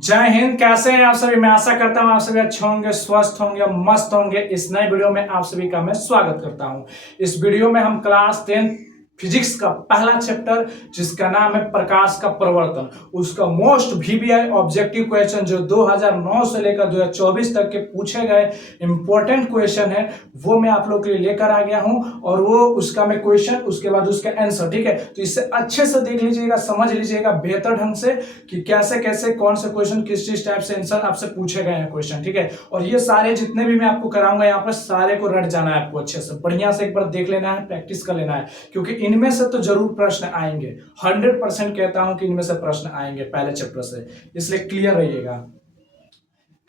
जय हिंद। कैसे हैं आप सभी? मैं आशा करता हूं आप सभी अच्छे होंगे, स्वस्थ होंगे, मस्त होंगे। इस नए वीडियो में आप सभी का मैं स्वागत करता हूं। इस वीडियो में हम क्लास 10 फिजिक्स का पहला चैप्टर जिसका नाम है प्रकाश का प्रवर्तन, उसका मोस्ट वीवीआई ऑब्जेक्टिव क्वेश्चन जो 2009 से लेकर 2024 तक के पूछे गए इंपॉर्टेंट क्वेश्चन है वो मैं आप लोग के लिए लेकर आ गया हूं। और वो उसका मैं क्वेश्चन उसके बाद उसका आंसर, ठीक है? तो इससे अच्छे से देख लीजिएगा, समझ लीजिएगा बेहतर ढंग से कि कैसे कैसे कौन से क्वेश्चन किस चीज टाइप से आंसर आपसे पूछे गए हैं क्वेश्चन, ठीक है? और ये सारे जितने भी मैं आपको कराऊंगा यहाँ पर सारे को रट जाना है आपको, अच्छे से बढ़िया से एक बार देख लेना है, प्रैक्टिस कर लेना है, क्योंकि इनमें से तो जरूर प्रश्न आएंगे। 100% कहता हूं कि इनमें से प्रश्न आएंगे पहले चैप्टर से, इसलिए क्लियर रहिएगा।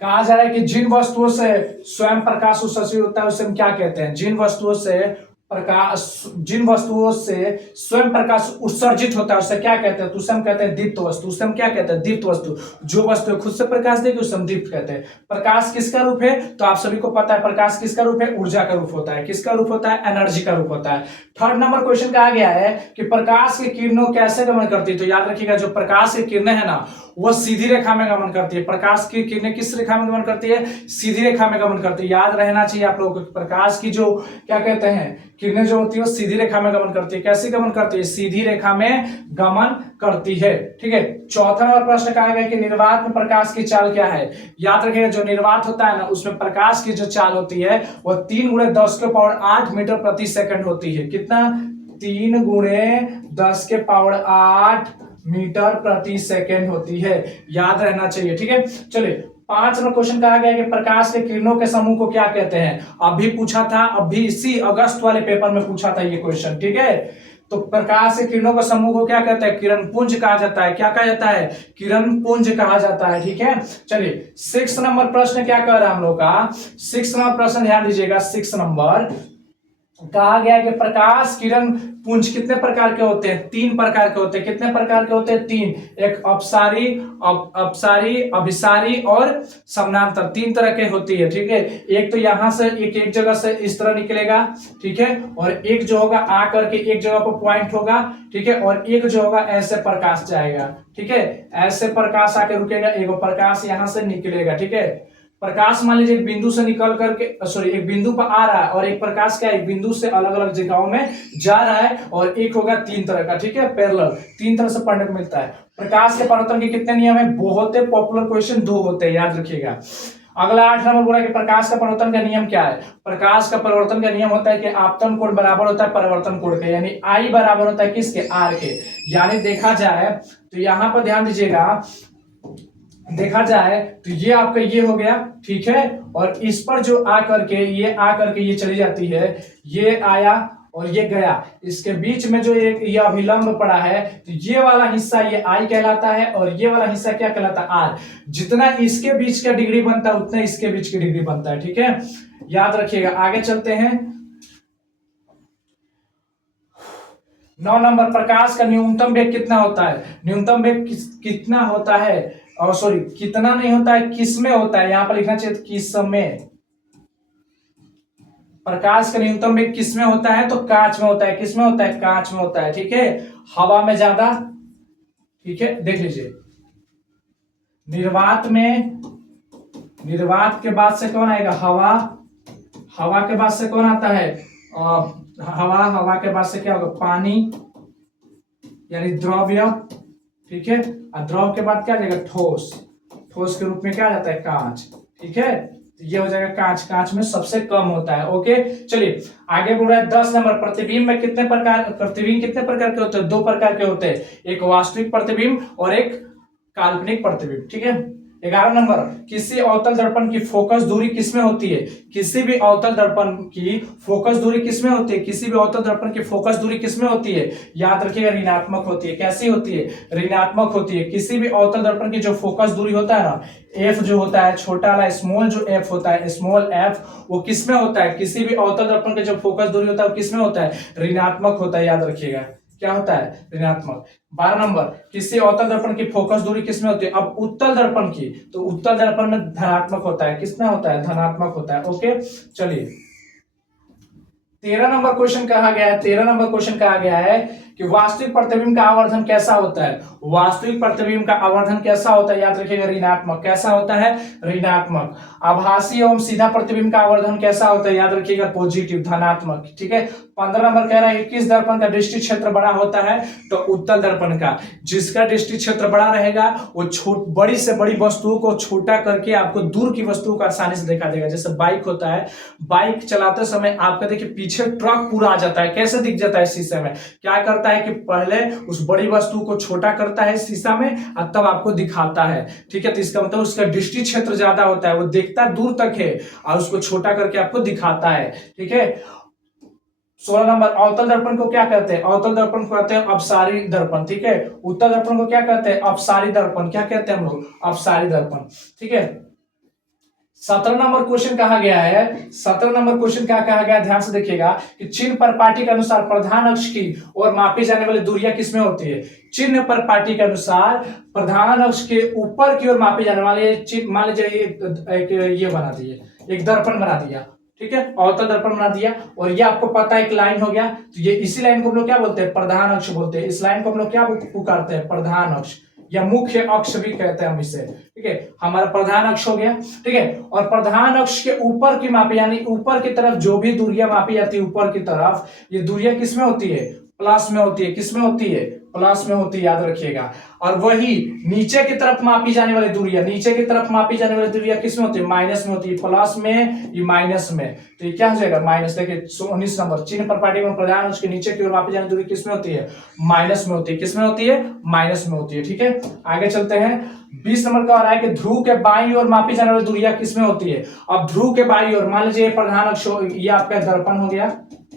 कहा जा रहा है कि जिन वस्तुओं से स्वयं प्रकाश उत्सर्जित होता है उसे हम क्या कहते हैं? जिन वस्तुओं से स्वयं प्रकाश उत्सर्जित होता है उसे क्या कहते हैं? तो उसे हम कहते हैं दीप्त वस्तु। उसे हम क्या कहते हैं? दीप्त वस्तु। जो वस्तु खुद से प्रकाश देगी उसे हम दीप्त कहते हैं। प्रकाश किसका रूप है? तो आप सभी को पता है प्रकाश किसका रूप है? ऊर्जा का रूप होता है। किसका रूप होता है? एनर्जी का रूप होता है। थर्ड नंबर क्वेश्चन कहा गया है कि प्रकाश की किरणों कैसे गमन करती है? तो याद रखिएगा, जो प्रकाश की किरणें है ना वो सीधी रेखा में गमन करती है। प्रकाश की किरणें किस रेखा में गमन करती है? सीधी रेखा में गमन करती है। याद रहना चाहिए आप लोगों को, प्रकाश की जो क्या कहते हैं किरणें जो होती है वो सीधी रेखा में गमन करती है। कैसे गमन करती है? सीधी रेखा में गमन करती है, ठीक है। चौथा नंबर प्रश्न कहा गया कि निर्वात में प्रकाश की चाल क्या है? याद रखिएगा, जो निर्वात होता है ना उसमें प्रकाश की जो चाल होती है वो 3 × 10⁸ मीटर प्रति सेकंड होती है। कितना? 3 × 10⁸ मीटर प्रति सेकंड होती है। याद रहना चाहिए, ठीक है। चलिए 5 नंबर क्वेश्चन कहा गया कि प्रकाश के किरणों के समूह को क्या कहते हैं? अभी पूछा था, अभी इसी अगस्त वाले पेपर में पूछा था ये क्वेश्चन, ठीक है। तो प्रकाश के किरणों के समूह को क्या कहते हैं? किरण पुंज कहा जाता है। क्या कहा जाता है? किरण पुंज कहा जाता है, ठीक है। चलिए 6 नंबर प्रश्न क्या कह रहा है हम लोग का? 6 नंबर प्रश्न ध्यान दीजिएगा। 6 नंबर कहा गया कि प्रकाश किरण पुंज कितने प्रकार के होते हैं? 3 प्रकार के होते हैं। कितने प्रकार के होते हैं? 3। एक अपसारी, अपसारी, अभिसारी और समानांतर, 3 तरह के होती है, ठीक है। एक तो यहां से एक जगह से इस तरह निकलेगा, ठीक है, और एक जो होगा आ करके एक जगह पर पॉइंट होगा, ठीक है, और एक जो होगा ऐसे प्रकाश जाएगा, ठीक है, ऐसे प्रकाश आके रुकेगा, एक प्रकाश यहां से निकलेगा, ठीक है। प्रकाश मान लीजिए एक बिंदु से निकल करके एक बिंदु पर आ रहा है, और एक प्रकाश क्या एक बिंदु से अलग अलग जगहों में जा रहा है, और एक होगा 3 तरह का, ठीक है, पैरेलल, 3 तरह से पढ़ने को मिलता है। प्रकाश के परावर्तन के कितने नियम है? बहुत ही पॉपुलर क्वेश्चन 2 होते हैं, याद रखिएगा। अगला 8 नंबर बोला कि प्रकाश का परिवर्तन का नियम क्या है? प्रकाश का परिवर्तन का नियम होता है कि आपतन कोण बराबर होता है परिवर्तन कोण के, यानी आई बराबर होता है किसके? आर के। यानी देखा जाए तो यहां पर ध्यान दीजिएगा, देखा जाए तो ये आपका ये हो गया, ठीक है, और इस पर जो आकर के ये चली जाती है, ये आया और ये गया, इसके बीच में जो एक ये अभिलंब पड़ा है, तो ये वाला हिस्सा ये आई कहलाता है, और ये वाला हिस्सा क्या कहलाता है? आर। जितना इसके बीच का डिग्री बनता है उतना इसके बीच की डिग्री बनता है, ठीक है, याद रखिएगा। आगे चलते हैं। 9 नंबर, प्रकाश का न्यूनतम वेग कितना होता है? न्यूनतम वेग कितना होता है? और सॉरी, कितना नहीं होता है, किसमें होता है? यहां पर लिखना चाहिए किसमें। प्रकाश का न्यूनतम वेग किसमें होता है? तो कांच में होता है। किसमें होता है? कांच में होता है, ठीक है। हवा में ज्यादा, ठीक है, देख लीजिए। निर्वात के बाद से कौन आएगा? हवा। हवा के बाद से कौन आता है? हवा के बाद से क्या होगा? पानी, यानी द्रव्य, ठीक है, और द्रव के बाद क्या आ जाएगा? ठोस। ठोस के रूप में क्या आ जाता है? कांच, ठीक है। तो ये हो जाएगा कांच। कांच में सबसे कम होता है, ओके। चलिए आगे बोल रहा है 10 नंबर, प्रतिबिंब कितने प्रकार के होते हैं? 2 प्रकार के होते हैं, एक वास्तविक प्रतिबिंब और एक काल्पनिक प्रतिबिंब, ठीक है। 11 नंबर, किसी अवतल दर्पण की फोकस दूरी किसमें होती है? किसी भी अवतल दर्पण की फोकस दूरी किसमें होती है? किसी भी अवतल दर्पण की फोकस दूरी किसमें होती है? याद रखिएगा, ऋणात्मक होती है। कैसी होती है? ऋणात्मक होती है। किसी भी अवतल दर्पण की जो फोकस दूरी होता है ना, एफ जो होता है, छोटा वाला स्मॉल जो एफ होता है, स्मॉल एफ, वो किसमें होता है? किसी भी अवतल दर्पण की जो फोकस दूरी होता है वो किसमें होता है? ऋणात्मक होता है, याद रखिएगा। क्या होता है? ऋणात्मक। 12 नंबर, किसी अवतल दर्पण की फोकस दूरी किसमें होती है? अब उत्तल दर्पण की, तो उत्तल दर्पण में धनात्मक होता है। किसमें होता है? धनात्मक होता है, ओके। चलिए 13 नंबर क्वेश्चन कहा गया है, 13 नंबर क्वेश्चन कहा गया है कि वास्तविक प्रतिबिंब का आवर्धन कैसा होता है। वास्तविक प्रतिबिंब का आवर्धन कैसा होता है, याद रखिएगा ऋणात्मक। कैसा होता है, ऋणात्मक। आभासी एवं सीधा प्रतिबिंब का आवर्धन कैसा होता है, याद रखिएगा पॉजिटिव, धनात्मक। ठीक है। 15 नंबर कह रहा है किस दर्पण का दृष्टि क्षेत्र बड़ा होता है, तो उत्तल दर्पण का। जिसका दृष्टि क्षेत्र बड़ा रहेगा वो बड़ी से बड़ी वस्तुओं को छोटा करके आपको दूर की वस्तुओं को आसानी से दिखा देगा। जैसे बाइक होता है, बाइक चलाते समय आपका देखिए पीछे ट्रक पूरा आ जाता है, कैसे दिख जाता है शीशे में, क्या करता है कि पहले उस बड़ी वस्तु को छोटा करता है शीशा में और तब आपको दिखाता है। ठीक है। तो इसका मतलब उसका दृष्टि क्षेत्र ज्यादा होता है, वो देखता दूर तक है और उसको छोटा करके आपको दिखाता है। ठीक है। 16 नंबर अवतल दर्पण को क्या कहते हैं, अवतल दर्पण को कहते हैं अपसारी दर्पण। ठीक है। उत्तल दर्पण को क्या कहते हैं, अपसारी दर्पण। क्या कहते हैं हम लोग, अपसारी दर्पण। ठीक है। 17 नंबर क्वेश्चन कहा गया है, 17 नंबर क्वेश्चन क्या कहा गया है, ध्यान से देखिएगा कि चिन्ह पर पाटी के अनुसार प्रधान अक्ष की और मापी जाने वाली दूरियां किसमें होती है। चिन्ह पर पाटी के अनुसार प्रधान अक्ष के ऊपर की ओर मापी जाने वाले, मान लीजिए एक ये बना दिए, एक दर्पण बना दिया। ठीक है। अवतल दर्पण बना दिया और ये आपको पता है एक लाइन हो गया, तो ये इसी लाइन को हम लोग क्या बोलते हैं, प्रधान अक्ष बोलते हैं। इस लाइन को हम लोग क्या पुकारते हैं, प्रधान अक्ष या मुख्य अक्ष भी कहते हैं हम इसे। ठीक है। हमारा प्रधान अक्ष हो गया। ठीक है। और प्रधान अक्ष के ऊपर की मापी, यानी ऊपर की तरफ जो भी दूरियां मापी जाती है ऊपर की तरफ, ये दूरियां किसमें होती है, प्लस में होती है। किसमें होती है, प्लस में होती है, याद रखिएगा। और वही नीचे की तरफ मापी जाने वाली दूरियां, नीचे की तरफ मापी जाने वाली दूरियां किसमें होती है, माइनस में होती है। प्लस में, ये माइनस में, तो ये क्या हो जाएगा, माइनस। देखिए 19 नंबर चिन्ह पर पाटी में प्रधान उसके नीचे की ओर मापी जाने दूरी किसमें होती है, माइनस में होती है। किसमें होती है, माइनस में होती है। ठीक है। आगे चलते हैं। 20 नंबर का आ रहा है कि ध्रुव के बाईं ओर मापी जाने वाली दूरियां किसमें होती है। अब ध्रुव के बाईं ओर मान लीजिए प्रधान अक्ष, ये आपका दर्पण हो गया।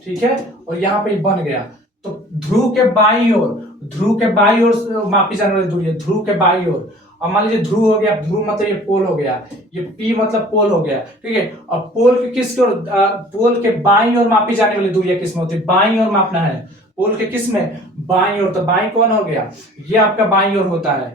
ठीक है। और यहाँ पे बन गया, तो ध्रुव के बाईं ओर, ध्रुव के बाईं ओर मापी जाने वाली दूरी है, ध्रुव के बाईं ओर। अब मान लीजिए ध्रुव हो गया, ध्रुव मतलब ये पोल हो गया, ये पी मतलब पोल हो गया। ठीक है। अब पोल के किसके ओर, पोल के बाईं ओर मापी जाने वाली दूरी किसमें होती है, बाईं ओर मापना है पोल के, किसमें, बाईं ओर। तो बाईं कौन हो गया, ये आपका बाईं ओर होता है।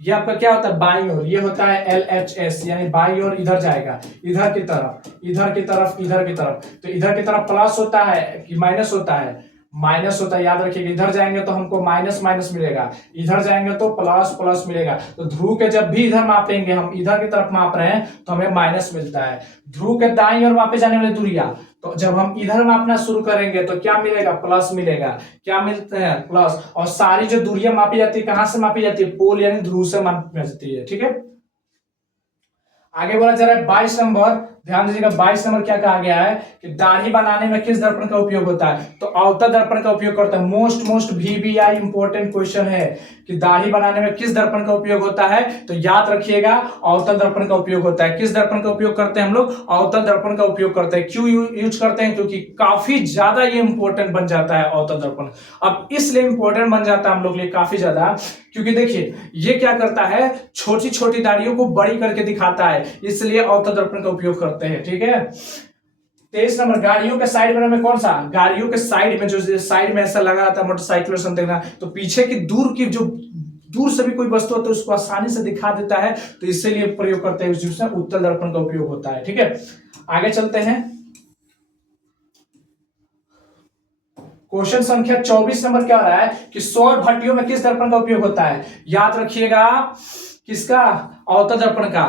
ये आपका क्या होता है, बाईं ओर। ये होता है LHS, यानी बाईं ओर इधर जाएगा, इधर की तरफ, इधर की तरफ, इधर की तरफ। तो इधर की तरफ प्लस होता है कि माइनस होता है, माइनस होता है, याद रखिएगा। इधर जाएंगे तो हमको माइनस माइनस मिलेगा, इधर जाएंगे तो प्लस प्लस मिलेगा। तो ध्रुव के जब भी इधर मापेंगे, हम इधर की तरफ माप रहे हैं तो हमें माइनस मिलता है। ध्रुव के दाईं ओर मापे जाने वाली दूरियां, तो जब हम इधर मापना शुरू करेंगे तो क्या मिलेगा, प्लस मिलेगा। क्या मिलते हैं, प्लस। और सारी जो दूरियां मापी जाती है कहां से मापी जाती है, पोल यानी ध्रुव से मापी जाती है। ठीक है। आगे बोला जा रहा है 22 नंबर, ध्यान दीजिएगा। 22 नंबर क्या कहा गया है कि दाढ़ी बनाने में किस दर्पण का उपयोग होता है, तो अवतल दर्पण का उपयोग करता है। मोस्ट VBI इंपॉर्टेंट क्वेश्चन है कि दाढ़ी बनाने में किस दर्पण का उपयोग होता है, तो याद रखिएगा अवतल दर्पण का उपयोग होता है। किस दर्पण का उपयोग करते हैं हम लोग, अवतल दर्पण का उपयोग करते हैं। क्यों यूज करते हैं, क्योंकि काफी ज्यादा ये इंपॉर्टेंट बन जाता है अवतल दर्पण। अब इसलिए इंपॉर्टेंट बन जाता है हम लोग लिए काफी ज्यादा, क्योंकि देखिए ये क्या करता है, छोटी छोटी दाढ़ियों को बड़ी करके दिखाता है, इसलिए अवतल दर्पण का उपयोग करते हैं। ठीक है। 23 नंबर गाड़ियों के साइड मिरर में कौन सा, गाड़ियों के साइड में जो साइड में ऐसा लगा रहता है मोटरसाइकिल और समथिंग, तो पीछे की जो दूर से भी कोई वस्तु होता है उसको आसानी से दिखा देता है, तो इसलिए प्रयोग करते हैं, जिसमें उत्तल दर्पण का उपयोग होता है। ठीक है। आगे चलते हैं। क्वेश्चन संख्या 24 नंबर क्या हो रहा है कि सौर भट्टियों में किस दर्पण का उपयोग होता है, याद रखिएगा किसका, अवतल दर्पण का।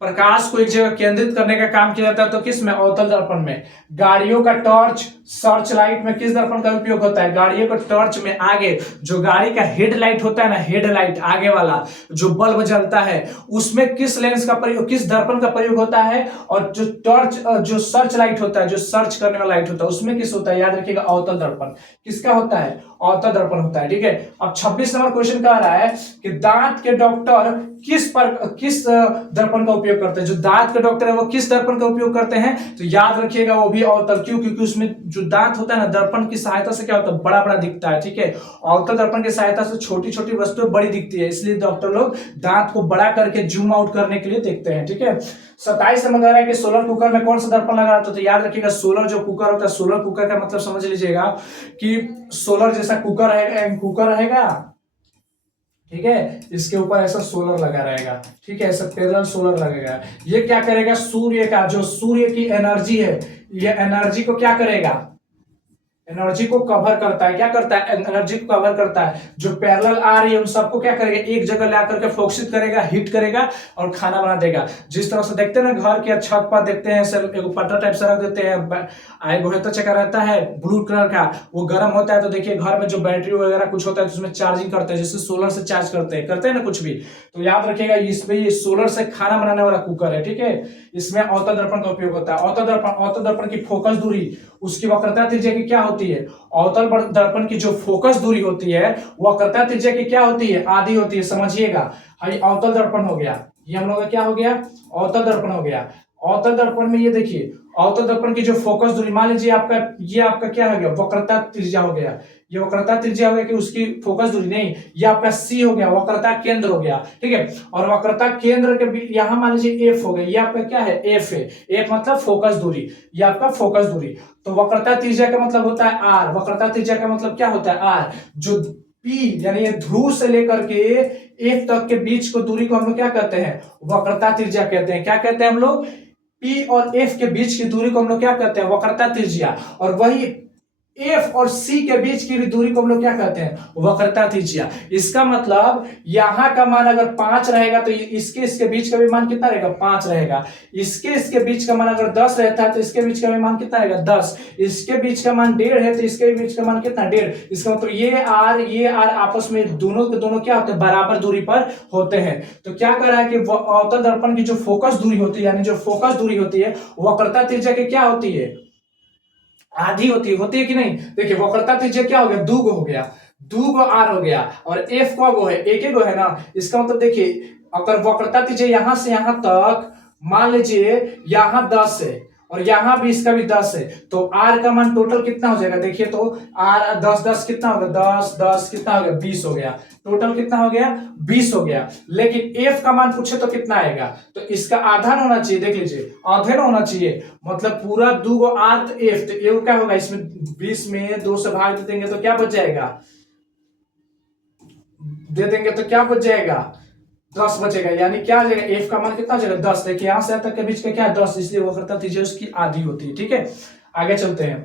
प्रकाश को एक जगह केंद्रित करने का काम किया जाता है, तो किस में, अवतल दर्पण में। गाड़ियों का टॉर्च, सर्च लाइट में किस दर्पण का उपयोग होता है, गाड़ियों का टॉर्च में आगे जो गाड़ी का हेडलाइट होता है ना, हेडलाइट आगे वाला जो बल्ब जलता है, उसमें किस लेंस का प्रयोग, किस दर्पण का प्रयोग होता है। और जो टॉर्च, जो सर्च लाइट होता है, जो सर्च करने वाला लाइट होता है, उसमें किस होता है, याद रखिएगा अवतल दर्पण। किसका होता है, अवतल दर्पण होता है। ठीक है। अब 26 नंबर क्वेश्चन कह रहा है कि दांत के डॉक्टर किस दर्पण का उपयोग करते हैं, जो दांत के डॉक्टर है वो किस दर्पण का उपयोग करते हैं, तो याद रखिएगा वो भी अवतल। क्यों, क्योंकि उसमें जो दांत होता है ना, दर्पण की सहायता से क्या होता है, बड़ा बड़ा दिखता है। ठीक है। अवतल दर्पण की सहायता से छोटी छोटी वस्तुएं बड़ी दिखती है, इसलिए डॉक्टर लोग दांत को बड़ा करके जूम आउट करने के लिए देखते हैं। ठीक है। 27 नंबर कह रहा है कि सोलर कुकर में कौन सा दर्पण लगा रहता है, तो याद रखिएगा सोलर जो कुकर होता है, सोलर कुकर का मतलब समझ लीजिएगा कि सोलर जैसा कुकर रहेगा। ठीक है। इसके ऊपर ऐसा सोलर लगा रहेगा। ठीक है। ऐसा पैरेलल सोलर लगेगा। ये क्या करेगा, सूर्य का, जो सूर्य की एनर्जी है, ये एनर्जी को क्या करेगा, एनर्जी को कवर करता है। क्या करता है? एनर्जी को कवर करता है। जो पैरेलल आ रही है उन सबको क्या करेगा? एक जगह ला करके फोकसित करेगा, हिट करेगा और खाना बना देगा। जिस तरह से देखते हैं ना घर के छत पर देखते हैं सर, एक पट्टा टाइप से रख देते हैं, गोहता चक्कर रहता है ब्लू कलर का, वो गर्म होता है तो देखिए घर में जो बैटरी वगैरह कुछ होता है तो उसमें चार्जिंग करते हैं, जैसे सोलर से चार्ज करते हैं ना कुछ भी। तो याद रखिएगा इसमें ये सोलर से खाना बनाने वाला कुकर है, ठीक है। इसमें अवतल दर्पण का उपयोग होता है। अवतल दर्पण की फोकस दूरी, उसकी वक्रता त्रिज्या की क्या होती है? अवतल दर्पण की जो फोकस दूरी होती है वक्रता त्रिज्या की क्या होती है? आधी होती है, समझिएगा। हाई अवतल दर्पण हो गया, ये हम लोग का क्या हो गया? अवतल दर्पण हो गया। अवतल दर्पण में ये देखिए अवतल दर्पण की जो फोकस दूरी, मान लीजिए आपका ये आपका क्या हो गया? वक्रता त्रिज्या हो गया। ये वक्रता त्रिज्या हो गया कि उसकी फोकस दूरी नहीं, ये आपका सी हो गया, वक्रता केंद्र हो गया, ठीक है। और वक्रता केंद्र के यहां मान लीजिए एफ हो गया, ये आपका क्या है? एफ है। एफ मतलब फोकस दूरी, ये आपका फोकस दूरी। तो वक्रता त्रिज्या का मतलब होता है आर। वक्रता त्रिज्या का मतलब क्या होता है? आर। जो पी यानी ये ध्रुव से लेकर के एफ तक के बीच को दूरी को हम लोग क्या कहते हैं? वक्रता त्रिज्या कहते हैं। क्या कहते हैं हम लोग? पी और एफ के बीच की दूरी को हम लोग क्या कहते हैं? वक्रता त्रिज्या। और वही एफ और सी के बीच की भी दूरी को हम लोग क्या कहते हैं? वक्रता त्रिज्या। इसका मतलब यहां का मान अगर 5 रहेगा तो इसके बीच का भी मान कितना रहेगा? 5 रहेगा। इसके बीच का मान अगर 10 रहता है तो इसके बीच का भी मान कितना रहेगा? 10। इसके बीच का मान 1.5 है तो इसके बीच का मान कितना? 1.5। इसका मतलब ये आर आपस में दोनों के दोनों क्या होते हैं? बराबर दूरी पर होते हैं। तो क्या कर रहा है कि अवतल दर्पण की जो फोकस दूरी होती है, यानी जो फोकस दूरी होती है वक्रता त्रिज्या की क्या होती है? आधी होती है कि नहीं? देखिए वक्रता त्रिज्या क्या हो गया? 2 हो गया, 2 आर हो गया। और एफ का गो है, एक गो है ना। इसका मतलब देखिए अगर वक्रता त्रिज्या यहां से यहां तक मान लीजिए यहां 10 है और यहां भी इसका भी 10 है, तो आर का मान टोटल कितना हो जाएगा? देखिए तो आर 10 10 कितना हो गया? 10 10 कितना हो गया? 20 हो गया। टोटल कितना हो गया? 20 हो गया। लेकिन एफ का मान पूछे तो कितना आएगा? तो इसका आधा होना चाहिए, देख लीजिए आधे ना होना चाहिए, मतलब पूरा 2 आर तो एफ, तो एफ क्या होगा? इसमें 20 में 2 से भाग दे देंगे तो क्या बच जाएगा? दे देंगे तो क्या बच जाएगा? 10 बचेगा। यानी क्या हो जाएगा? एफ का मान कितना हो जाएगा? 10। देखिए यहां से तक के बीच का क्या है? 10, इसलिए वक्रता त्रिज्या उसकी आधी होती है, ठीक है। आगे चलते हैं।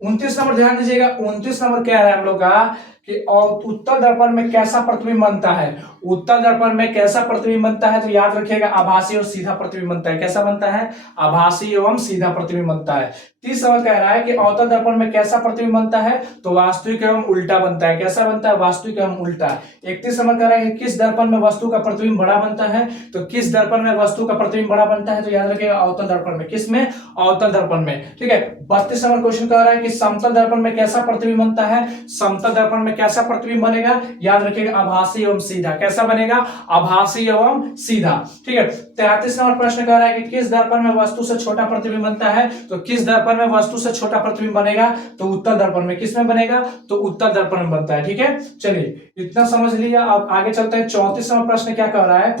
29 नंबर ध्यान दीजिएगा। 29 नंबर क्या है हम लोग का कि उत्तल दर्पण में कैसा प्रतिबिंब बनता है? उत्तल दर्पण में कैसा प्रतिबिंब बनता है? तो याद रखिएगा आभासी और सीधा प्रतिबिंब बनता है। कैसा बनता है? आभासी एवं सीधा प्रतिबिंब बनता है। 30 नंबर कह रहा है कि अवतल दर्पण में कैसा प्रतिबिंब बनता है? तो वास्तविक एवं उल्टा बनता है। कैसा बनता है? वास्तविक एवं उल्टा। 31 नंबर कह रहा है कि किस दर्पण में वस्तु का प्रतिबिंब बड़ा बनता है? तो किस दर्पण में वस्तु का प्रतिबिंब बड़ा बनता है? तो याद रखिएगा अवतल दर्पण में। किस में? अवतल दर्पण में, ठीक है। 32 नंबर क्वेश्चन कह रहा है कि समतल दर्पण में कैसा प्रतिबिंब बनता है? समतल दर्पण में कैसा प्रतिबिंब बनेगा? याद रखिएगा आभासी एवं सीधा। कैसा बनेगा? आभासी एवं सीधा, ठीक है। 33 नंबर प्रश्न कह रहा है कि किस दर्पण में वस्तु से छोटा प्रतिबिंब बनता है? तो किस दर्पण में वस्तु से छोटा प्रतिबिंब बनेगा? तो उत्तल दर्पण में। किस में बनेगा? तो उत्तल दर्पण में बनता है, ठीक है। चलिए इतना समझ लिया, अब आगे चलते हैं। 34 नंबर प्रश्न क्या कह रहा है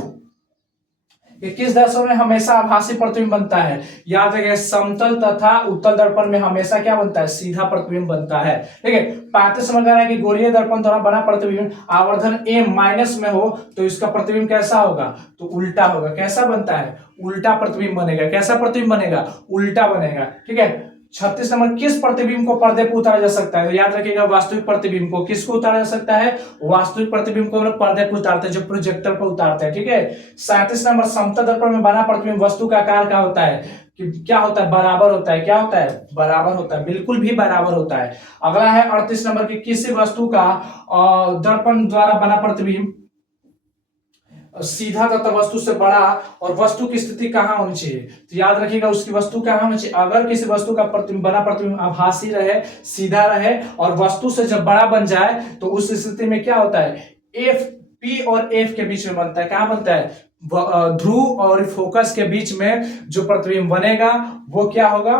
कि किस दर्पण में हमेशा आभासी प्रतिबिंब बनता है? याद रखिए समतल तथा उत्तल दर्पण में हमेशा क्या बनता है? सीधा प्रतिबिंब बनता है, ठीक है। 35 समझ रहा है कि गोलीय दर्पण द्वारा बना प्रतिबिंब आवर्धन a माइनस में हो तो इसका प्रतिबिंब कैसा होगा? तो उल्टा होगा। कैसा बनता है? उल्टा प्रतिबिंब बनेगा। कैसा प्रतिबिंब बनेगा? उल्टा बनेगा, ठीक है। 36 नंबर किस प्रतिबिंब को पर्दे पर उतारा जा सकता है? तो याद रखिएगा वास्तविक प्रतिबिंब को। किसको उतारा जा सकता है? वास्तविक प्रतिबिंब को हम लोग पर्दे पर उतारते हैं, जो प्रोजेक्टर पर उतारते हैं, ठीक है। 37 नंबर समतल दर्पण में बना प्रतिबिंब वस्तु का आकार क्या होता है? कि क्या होता है? बराबर होता है। क्या होता है? बराबर होता है, बिल्कुल भी बराबर होता है। अगला है 38 नंबर की किसी वस्तु का दर्पण द्वारा बना प्रतिबिंब सीधा तथा वस्तु से बड़ा और वस्तु की स्थिति कहां होनी चाहिए? तो याद रखिएगा उसकी वस्तु कहां होनी चाहिए? अगर किसी वस्तु का बना प्रतिबिंब आभासी रहे, सीधा रहे और वस्तु से जब बड़ा बन जाए तो उस स्थिति में क्या होता है? एफ, पी और एफ के बीच में बनता है। कहां बनता है? ध्रुव और फोकस के बीच में जो प्रतिबिंब बनेगा वो क्या होगा?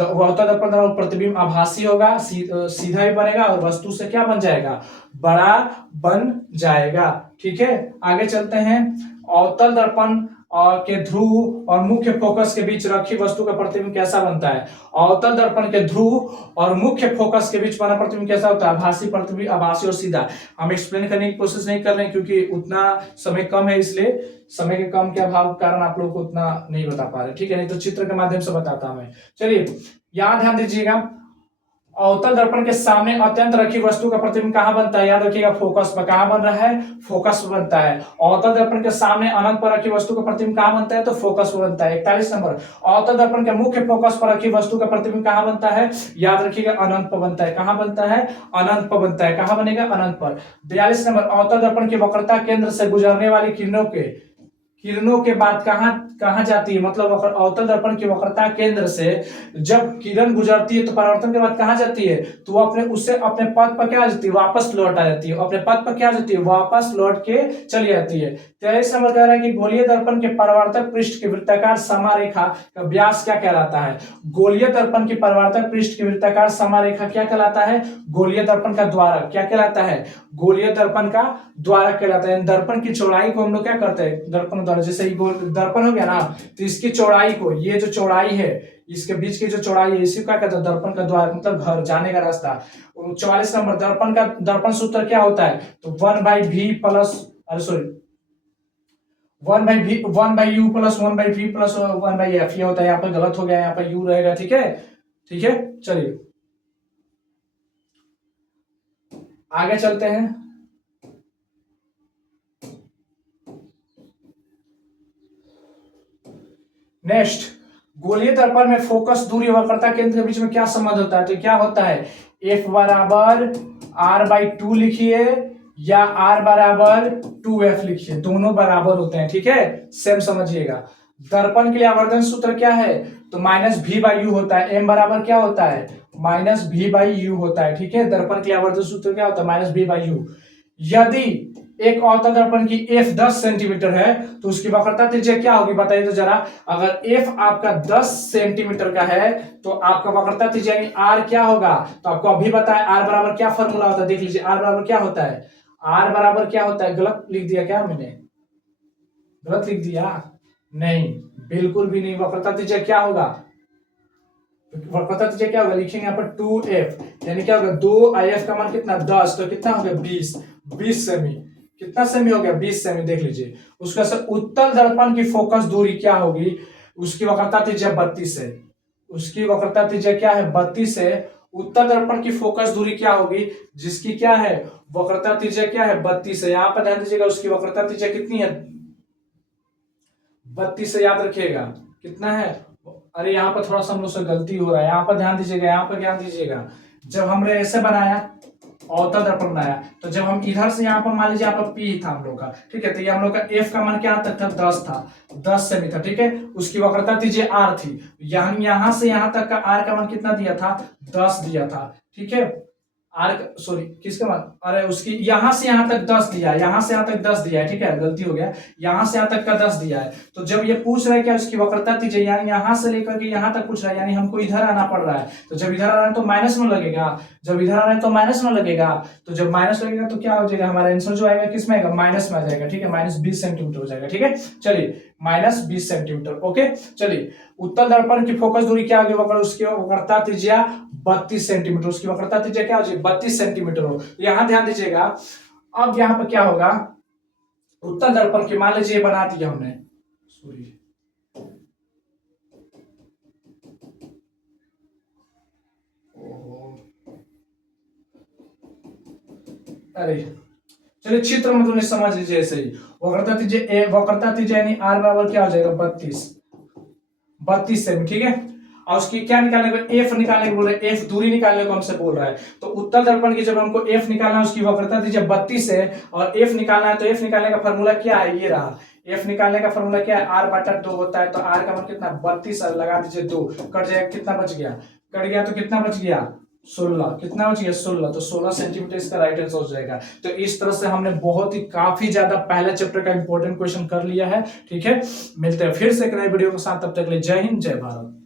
अवतल दर्पण द्वारा प्रतिबिंब आभासी होगा, सीधा भी बनेगा और वस्तु से क्या बन जाएगा? बड़ा बन जाएगा, ठीक है। आगे चलते हैं। अवतल दर्पण के ध्रुव और मुख्य फोकस के बीच रखी वस्तु का प्रतिबिंब कैसा बनता है? अवतल दर्पण के ध्रुव और मुख्य फोकस के बीच बना प्रतिबिंब कैसा होता है? आभासी प्रतिबिंब, आभासी और सीधा। हम एक्सप्लेन करने की कोशिश नहीं कर रहे हैं क्योंकि उतना समय कम है, इसलिए समय के अभाव के कारण आप लोग को उतना नहीं बता पा रहे, ठीक है। नहीं तो चित्र के माध्यम से बताता हूं मैं। चलिए यहाँ ध्यान दीजिएगा, अवतल दर्पण के सामने अत्यंत रखी वस्तु का प्रतिबिंब कहाँ बनता है, याद रखिएगा फोकस पर। कहाँ बन रहा है, फोकस पर बनता है। अवतल दर्पण के सामने अनंत पर रखी वस्तु का प्रतिबिंब कहाँ बनता है, तो फोकस पर बनता है। 41 नंबर, अवतल दर्पण के मुख्य फोकस पर रखी वस्तु का प्रतिबिंब कहाँ बनता है, याद रखिएगा अनंत पर बनता है। कहाँ बनता है, अनंत पर बनता है। कहाँ बनेगा, अनंत पर। 42 नंबर, अवतल दर्पण की वक्रता केंद्र से गुजरने वाली किरणों के बाद कहां कहां जाती है, मतलब अवतल दर्पण की वक्रता केंद्र से जब किरण गुजरती है तो परावर्तन के बाद कहां जाती है, तो अपने पथ पर क्या आ जाती है, वापस लौट आ जाती है। अपने पथ पर क्या आ जाती है, वापस लौट के चली जाती है। 23 नंबर कह रहा है कि गोलीय दर्पण के परावर्तक पृष्ठ की वृत्ताकार समारेखा का व्यास क्या कहलाता है। गोलीय दर्पण की परावर्तक पृष्ठ की वृत्ताकार समारेखा क्या कहलाता है, गोलीय दर्पण का द्वारक क्या कहलाता है, गोलीय दर्पण का द्वारक कहलाता है। दर्पण की चौड़ाई को हम लोग क्या करते हैं, दर्पण द्वारा, जैसे दर्पण हो गया ना, तो इसकी चौड़ाई को, ये जो चौड़ाई है, इसके बीच की जो चौड़ाई है, इसी क्या कहते हैं, दर्पण का द्वार, मतलब घर जाने का रास्ता। 44 नंबर, दर्पण सूत्र क्या होता है, तो 1/v प्लस, अरे sorry, 1/u plus 1/v plus 1/f, ये होता है। यहाँ पर गलत हो गया, यहाँ पर u रहेगा। ठीक है, ठीक है, चलिए आगे चलते हैं। नेक्स्ट, गोलीय दर्पण में फोकस दूरी और वक्रता केंद्र के बीच में क्या संबंध होता है, तो क्या होता है, F बराबर r/2 लिखिए या r बराबर 2f लिखिए, दोनों बराबर होते हैं। ठीक है, सेम समझिएगा। दर्पण के लिए आवर्धन सूत्र क्या है, तो -v/u होता है। m बराबर क्या होता है, -v/u होता है। ठीक है, दर्पण के लिए आवर्धन सूत्र क्या होता है, -v/u। यदि एक अवतल दर्पण की f 10 सेंटीमीटर है तो उसकी वक्रता त्रिज्या क्या होगी, बताइए तो जरा। अगर f आपका 10 सेंटीमीटर का है तो आपका वक्रता त्रिज्या यानी r क्या होगा, तो आपको अभी बताया r बराबर क्या फॉर्मूला होता है, देख लीजिए r बराबर क्या होता है, r बराबर क्या होता है, गलत लिख दिया क्या मैंने, गलत लिख दिया, नहीं बिल्कुल भी नहीं। वक्रता त्रिज्या क्या होगा, वक्रता त्रिज्या क्या होगा, लिखेंगे यहाँ पर 2f, यानी क्या होगा, 2if का मान कितना, 10, तो कितना हो गया, 20 सेमी। कितना सेमी हो गया, 20 सेमी। देख लीजिए, उसका सर उत्तल दर्पण की फोकस दूरी क्या होगी, उसकी वक्रता त्रिज्या 32 है। उसकी वक्रता त्रिज्या क्या है, 32 है। उत्तल दर्पण की फोकस दूरी क्या होगी, जिसकी क्या है, वक्रता त्रिज्या क्या है, 32 है। यहाँ पर ध्यान दीजिएगा, उसकी वक्रता त्रिज्या कितनी है, 32 से, याद रखिएगा कितना है। अरे यहाँ पर थोड़ा सा हम लोग से गलती हो रहा है, यहाँ पर ध्यान दीजिएगा, यहाँ पर ध्यान दीजिएगा। जब हमने ऐसे बनाया, अवतल दर्पण बनाया, तो जब हम इधर से यहाँ पर मान लीजिए यहाँ पर P था हम लोग का, ठीक है, तो ये हम लोग का F का मान क्या तक था, 10 था, 10 सेमी था। ठीक है, उसकी वक्रता त्रिज्या R थी, यहाँ से यहाँ तक का R का मान कितना दिया था, 10 दिया था। ठीक है, सॉरी किसका मान, अरे उसकी यहां से यहां तक 10 दिया है, यहां से यहां तक 10 दिया है। ठीक है, गलती हो गया, यहां से यहां तक का 10 दिया है। तो जब ये पूछ रहा है क्या, उसकी वक्रता त्रिज्या, यानी यहां से लेकर के यहां तक पूछ रहा है, यानी हमको इधर आना पड़ रहा है। तो जब इधर आ रहा है तो माइनस में लगेगा, जब इधर आ रहा है तो माइनस में लगेगा, तो जब माइनस लगेगा तो क्या हो जाएगा, हमारा आंसर जो आएगा किस में आएगा, माइनस में आ जाएगा। ठीक है, -20 सेंटीमीटर हो जाएगा। ठीक है, चलिए -20 सेंटीमीटर। ओके, चलिए उत्तल दर्पण की फोकस दूरी क्या होगी, उसकी वक्रता त्रिज्या 32 सेंटीमीटर, उसकी वक्रता त्रिज्या क्या हो जाएगी, 32 सेंटीमीटर हो। तो यहां ध्यान दीजिएगा, अब यहां पर क्या होगा, उत्तल दर्पण की, मान लीजिए बना दिया हमने, सॉरी अरे चलिए चित्र में तुमने समझ लीजिए ऐसे ही। वक्रता त्रिज्या यानी r बराबर क्या हो जाएगा, 32 सेमी। ठीक है, और उसकी क्या निकालने को, एफ निकालने को बोल रहे हैं, एफ दूरी निकालने को हमसे बोल रहा है। तो उत्तल दर्पण की जब हमको एफ निकालना है, उसकी वक्रता त्रिज्या 32 है और एफ निकालना है, तो एफ निकालने का फॉर्मूला क्या है, ये रहा। एफ निकालने का फॉर्मूला क्या है, r/2 होता है। तो r का मान कितना, 32, लगा दीजिए 2, कट जाएगा, कितना बच गया, कट गया तो कितना बच गया, 16, कितना बच गया, 16, तो 16 सेंटीमीटर इसका राइट आंसर हो जाएगा। तो इस तरह से हमने बहुत ही काफी ज्यादा पहले चैप्टर का इंपॉर्टेंट क्वेश्चन कर लिया है। ठीक है, मिलते हैं फिर से एक नए वीडियो के साथ, तब तक के लिए जय हिंद, जय भारत।